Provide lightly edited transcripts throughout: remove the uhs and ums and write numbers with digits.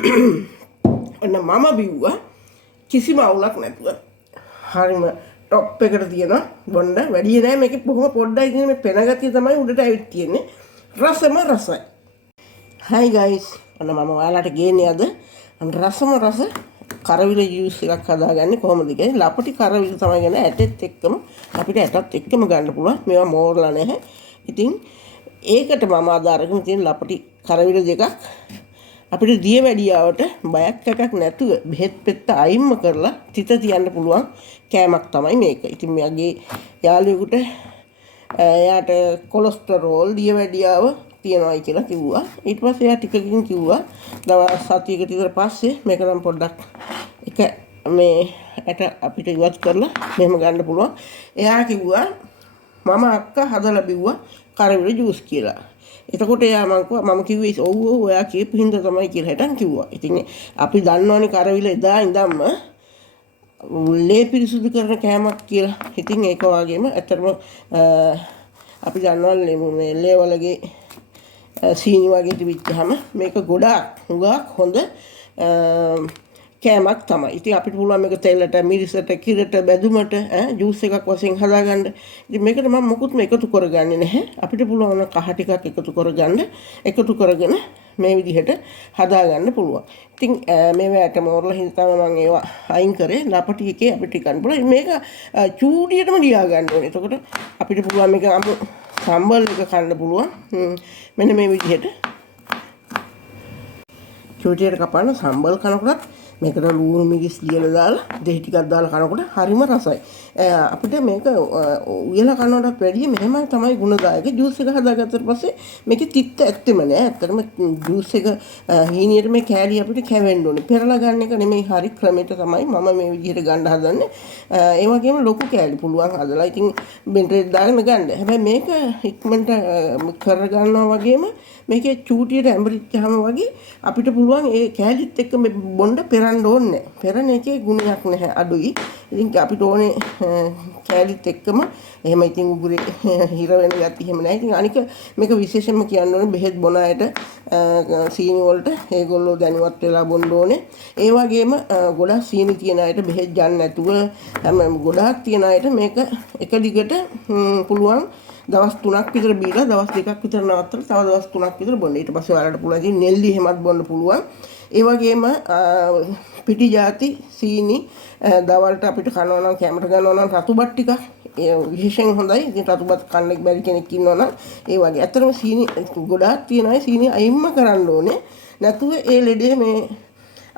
ඔන්න මම බිව්වා කිසිම අවුලක් නැතුව. හරිම টොප් එකට තියෙනවා බොණ්ඩ වැඩි නෑ මේකේ බොහොම පොඩ්ඩයි තියෙන මේ පෙන ගතිය තමයි උඩට ඇවිත් තියෙන්නේ. රසම රසයි. Hi guys. ඔන්න මම ඔයාලට ගේන්නේ අද රසම රස කරවිල ජූස් එකක් හදාගන්නේ කොහොමද කියලා. ලපටි කරවිල තමයි ගන්න ඇටෙත් එක්කම අපිට ඇටත් එක්කම ගන්න පුළුවන්. මේවා මෝරලා නැහැ. ඉතින් ඒකට මම අද අරගෙන තියෙන ලපටි කරවිල දෙකක් අපිට දිය වැඩියාවට බයක් එකක් නැතුව බෙහෙත් පෙත්ත අයින්ම කරලා තිත තියන්න පුළුවන් කෑමක් තමයි මේක. ඉතින් මගේ යාළුවෙකුට එයාට කොලෙස්ටරෝල් දිය වැඩියාව තියනවායි කියලා කිව්වා. ඊට පස්සේ එයා ටිකකින් කිව්වා දවස් 7කට විතර පස්සේ මේක නම් පොඩ්ඩක් එක මේ ඇට අපිට ඉවත් කරලා මෙහෙම ගන්න පුළුවන්. එයා කිව්වා මම අක්කා හදලා බිව්වා කරවිල ජූස් කියලා. එතකොට එයා මම කිව්වේ ඔව් ඔව් ඔයා කියපු හින්දා තමයි කියලා හිටන් කිව්වා. ඉතින් අපි දන්නවනේ කරවිල එදා ඉඳන්ම ලේ පිරිසුදු කරන කෑමක් කියලා. ඉතින් ඒක වගේම ඇත්තටම අපි දන්නවා මේ ලේ වලගේ සීනි වගේ තිබිච්චාම මේක ගොඩාක් හොඳ කෑමක් තමයි. ඉතින් අපිට පුළුවන් මේක තෙලට, මිරිසට, කිරට, බැදුමට ජූස් එකක් වශයෙන් හදාගන්න. ඉතින් මේකට මම මොකුත්ම එකතු කරගන්නේ නැහැ. අපිට පුළුවන් කහ ටිකක් එකතු කරගෙන මේ විදිහට හදාගන්න පුළුවන්. ඉතින් මේවට මෝරලා හින්දා තමයි මම ඒවා අයින් කරේ. ලපටි එකේ අපිට ගන්න පුළුවන්. මේක චූඩියටම ලියා ගන්න ඕනේ. එතකොට අපිට පුළුවන් මේක සම්බල් එක කන්න පුළුවන්. මෙන්න මේ විදිහට චූටියට කපන සම්බල් කනකොට මේකට ලුණු මිරිස් ලියලා දාලා දෙහි ටිකක් දාලා කනකොට හරිම රසයි. අපිට මේක උයලා කනකොටත් වැඩිය මෙහෙම තමයි ගුණදායක. ජූස් එක හදාගත්තට පස්සේ මේකේ තිත්ත ඇත්තෙම නෑ. ඇත්තටම ජූස් එක හීනියට මේ කෑලි අපිට කැවෙන්න ඕනේ. පෙරලා ගන්න එක නෙමෙයි හරි ක්‍රමයට තමයි මම මේ විදිහට ගන්න හදන්නේ. ඒ වගේම ලොකු කෑලි පුළුවන් හදලා ඉතින් බෙන්ඩරේට දාගෙන ගන්න. හැබැයි මේක ඉක්මනට කර ගන්නවා වගේම මේකේ චූටියට ඇඹරිච්චාම වගේ අපිට පුළුවන් ඒ කෑලිත් එක්ක මේ බොණ්ඩ පෙරන්න ඕනේ. පෙරණ එකේ ගුණයක් නැහැ අඩුයි. ඉතින් අපිට ඕනේ කෑලිත් එක්කම එහෙම ඉතින් උගුරේ හිර වෙන ගැති එහෙම නැහැ. ඉතින් අනික මේක විශේෂයෙන්ම කියන්න ඕනේ බෙහෙත් බොන අයට සීනි වලට ඒගොල්ලෝ දැනුවත් වෙලා බොන්න ඕනේ. ඒ වගේම ගොඩක් සීනි තියන අයට බෙහෙත් ගන්න නැතුව ගොඩාක් තියන අයට මේක එක දිගට පුළුවන් දවස් 3ක් විතර බීලා දවස් 2ක් විතර නවත්තලා තව දවස් 3ක් විතර බොන්න. ඊට පස්සේ ඔයාලට පුළුවන් ඉතින් නෙල්ලි එහෙමත් බොන්න පුළුවන්. ඒ වගේම පිටි ಜಾති සීනි දවල්ට අපිට කනවා නම් කැමරට ගන්නවා නම් රතුබත් ටිකක් විශේෂයෙන් හොඳයි. ඉතින් රතුබත් කන්න බැරි කෙනෙක් ඉන්නවා නම් ඒ වගේ. ඇත්තටම සීනි ගොඩාක් තියෙනවා. සීනි අයින්ම කරන්න ඕනේ. නැතුව ඒ ලෙඩේ මේ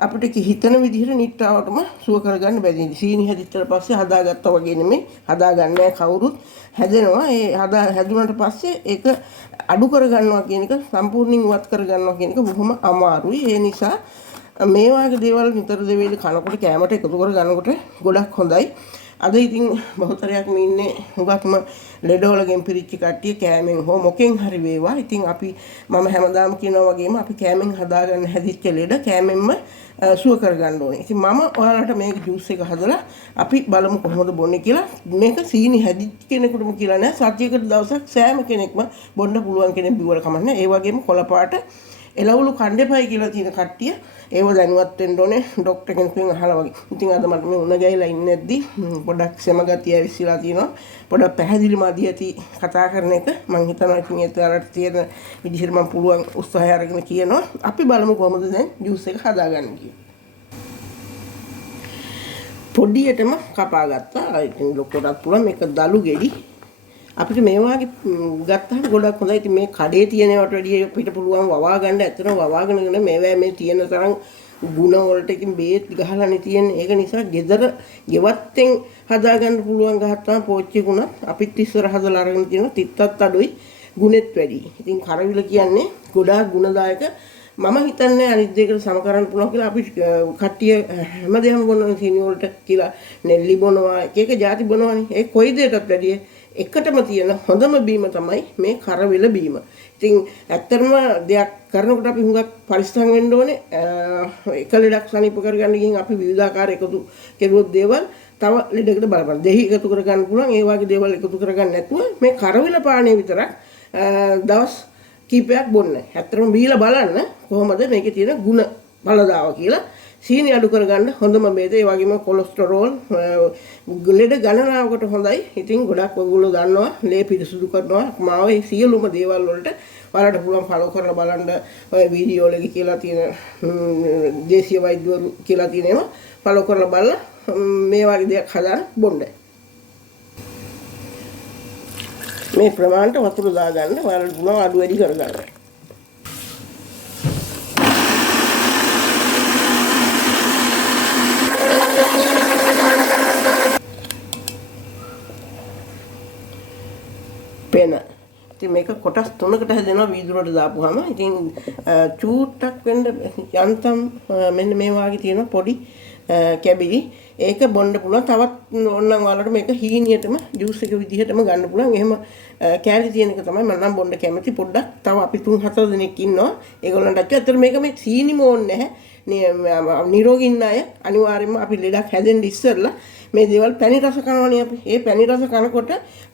අපිට හිතන විදිහට නිට්ටාවටම සුව කරගන්න බැරි. සීනි හැදිච්චට පස්සේ හදාගත්තා වගේ නෙමෙයි. හදාගන්නේ නැහැ කවුරුත්. හැදෙනවා. ඒ හැදුනට පස්සේ ඒක අඩු කරගන්නවා කියන එක සම්පූර්ණයෙන් ඉවත් කරගන්නවා කියන එක බොහොම අමාරුයි. ඒ නිසා මේ වගේ දේවල් නිතර දෙවිලි කනකොට කැමරට එකතු කරගන්නකොට ගොඩක් හොඳයි. අද ඉතින් බහුතරයක් මේ ඉන්නේ හුඟක්ම ලෙඩවලගෙන් පිරිච්ච කට්ටිය කෑමෙන් හෝ මොකෙන් හරි වේවා. ඉතින් මම හැමදාම කියනවා වගේම අපි කෑමෙන් හදාගන්න හැදිච්ච ලෙඩ කෑමෙන්ම සුව කරගන්න ඕනේ. ඉතින් මම ඔයාලට මේක ජූස් එක හදලා අපි බලමු කොහොමද බොන්නේ කියලා. මේක සීනි හැදිච්ච කෙනෙකුටම කියලා නෑ. සතියකට දවසක් සෑම කෙනෙක්ම බොන්න පුළුවන් කෙනෙක් බිව්වල කමන්නේ. ඒ වගේම කොළපාට එළවලු කණ්ඩේපයි කියලා තියෙන කට්ටිය ඒව දැනුවත් වෙන්න ඕනේ ડોක්ටර් කෙනෙක්ගෙන් අහලා වගේ. ඉතින් අද මට මේ උණ ගැහිලා ඉන්නේ නැද්දි පොඩක් සෙමගතිය ඇවිස්සලා තියෙනවා. පොඩක් පැහැදිලි මදි ඇති කතා කරන එක මම හිතනවා ඉතින් ඒතරට තියෙන විදිහට මම පුළුවන් උත්සාහය අරගෙන කියනවා. අපි බලමු කොහොමද දැන් ජූස් එක හදාගන්නේ කියලා. පොඩියටම කපා ගත්තා. ඉතින් ලොකටත් පුළුවන් මේක දලු ගෙඩි. අපිට මේ වගේ ගත්තාම ගොඩක් හොඳයි. ඉතින් මේ කඩේ තියෙනවට වැඩිය අපිට පුළුවන් වවා ගන්න. ඇත්තටම වවාගෙන මේවා මේ තියෙන තරම් ගුණ වලට ඉතින් බේත් ගහලානේ තියෙන්නේ. ඒක නිසා ගෙවත්තෙන් හදා ගන්න පුළුවන් ගහත්තාම පෝච්චිකුණත් අපිත් ඉස්සර හදලා අරගෙන තියෙන තිත්තත් අඩුයි ගුණෙත් වැඩි. ඉතින් කරවිල කියන්නේ ගොඩාක් ගුණදායක. මම හිතන්නේ අනිත් දෙකට සම කරන්න පුළුවන් කියලා. අපි කට්ටිය හැමදේම බොනවා සීනි වලට කියලා නෙල්ලි බොනවා එක ಜಾති බොනවානේ. ඒ කොයි දෙයකටත් වැඩිය එකටම තියෙන හොඳම බීම තමයි මේ කරවිල බීම. ඉතින් ඇත්තටම දෙයක් කරනකොට අපි හුඟක් පරිස්සම් වෙන්න ඕනේ. එක ලෙඩක් සනීප කරගන්න ගිහින් අපි විවිධාකාර එකතු කෙරුවොත් දේවල් තව ලෙඩකට බලපාන. දෙහි එකතු කරගන්න පුළුවන්. ඒ වගේ දේවල් එකතු කරගන්න නැතුව මේ කරවිල පානය විතරක් දවස් කීපයක් බොන්න. ඇත්තටම බීලා බලන්න කොහොමද මේකේ තියෙන ಗುಣ බලදාව කියලා. සීනි අඩු කරගන්න හොඳම බේද. ඒ වගේම කොලෙස්ටරෝල් ලෙඩ ගණනාවකට හොඳයි. ඉතින් ගොඩක් ඔයගොල්ලෝ දන්නවා ලේ පිරිසුදු කරනවා. මාව මේ සියලුම දේවල් වලට ඔයාලට පුළුවන් ෆලෝ කරලා බලන්න ඔය වීඩියෝ වල කියලා තියෙන දේශීය වෛද්‍යවරු කියලා තියෙන ඒවා ෆලෝ කරලා බලලා මේ වගේ දෙයක් හදාන්න බොන්න. මේ ප්‍රමාණයට වතුර දාගන්න ඔයාලට පුළුවන් අඩු වැඩි කරගන්න. පෙන. ඉතින් මේක කොටස් 3කට හැදෙනවා වීදුරුවට දාපුවාම. ඉතින් චූට්ටක් වෙන්න යන්තම් මෙන්න මේ වාගේ තියෙන පොඩි කැබිලි. ඒක බොන්න පුළුවන්. තවත් ඕනනම් ඔයාලට මේක හීනියටම ජූස් එක විදිහටම ගන්න පුළුවන්. එහෙම කැලි තියෙන එක තමයි මම නම් බොන්න කැමති. පොඩ්ඩක් තව අපි 3-4 දෙනෙක් ඉන්නවා. ඒගොල්ලන්ට ඇත්තට මේක මේ සීනිම ඕනේ නැහැ. නිරෝගී ඉන්න අය අනිවාර්යයෙන්ම අපි ලෙඩක් හැදෙන්න ඉස්සෙල්ලා මේ දේවල් පැණි රස කනවනේ අපි. ඒ පැණි රස කනකොට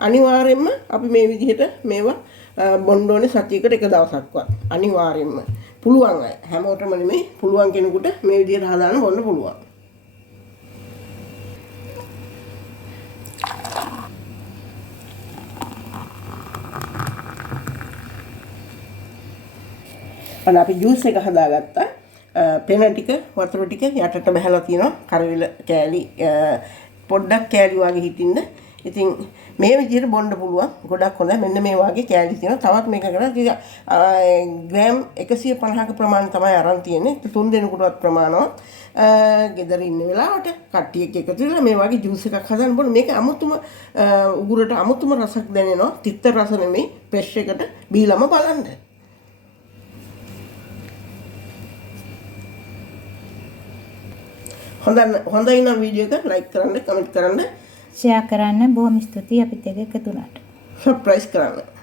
අනිවාර්යයෙන්ම අපි මේ විදිහට මේවා බොන්න ඕනේ සතියකට එක දවසක්වත්. අනිවාර්යයෙන්ම. පුළුවන් අය හැමෝටම නෙමෙයි පුළුවන් කෙනෙකුට මේ විදිහට හදාන්න බොන්න පුළුවන්. අන්න අපි ජූස් එක හදාගත්තා. පෙන ටික වතුර ටික යටට බහලා තියෙනවා. කරවිල කෑලි පොඩ්ඩක් කෑලි වගේ හිටින්න. ඉතින් මේ විදිහට බොන්න පුළුවන්. ගොඩක් හොඳයි. මෙන්න මේ වගේ කෑලි තියෙනවා. තවත් මේක කරලා ග්‍රෑම් 150ක ප්‍රමාණය තමයි අරන් තියෙන්නේ. 3 දෙනෙකුටවත් ප්‍රමාණවත්. ගෙදර ඉන්න වෙලාවට කට්ටියක් එකතු වෙලා මේ වගේ ජූස් එකක් හදන්න බොන්න. මේක අමුතුම උගුරට අමුතුම රසක් දැනෙනවා. තිත්ත රස නෙමෙයි. ෆ්‍රෙෂ් එකට බීලම බලන්න. හොඳයි නම් වීඩියෝ එක ලයික් කරන්න, කමෙන්ට් කරන්න, ෂෙයා කරන්න. බොහොම ස්තුතියි අපිත් එක්ක එකතු වුණාට. සබ්ස්ක්‍රයිබ් කරන්න.